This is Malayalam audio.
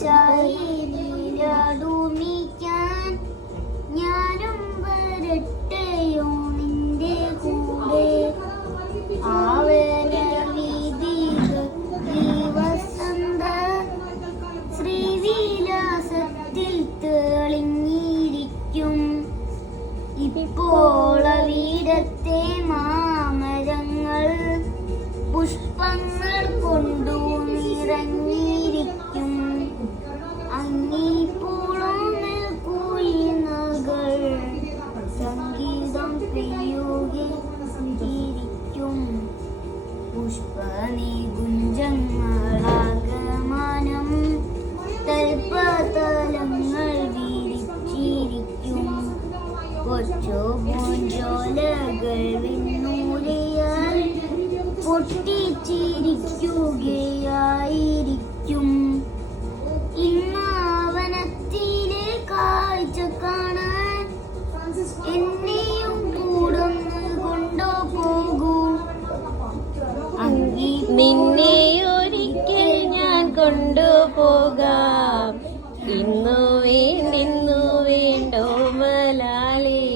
ചായയിലാടുമിക്കാൻ ഞാനും വരട്ടെയോ നിന്റെ കൂടെ. ആവന ഈ വസന്ത ശ്രീവിലാസത്തിൽ തെളിഞ്ഞിരിക്കും. ഇപ്പോൾ വീരത്തെ മാമരങ്ങൾ പുഷ്പങ്ങൾ കൊണ്ടു സംഗീതം പെയ്യുകയും പുഷ്പനികുഞ്ചങ്ങളാകമാനം കൊണ്ടുപോകാം. ഇന്നു വേണ്ടിന്നു വേണ്ടോ മലാലേ?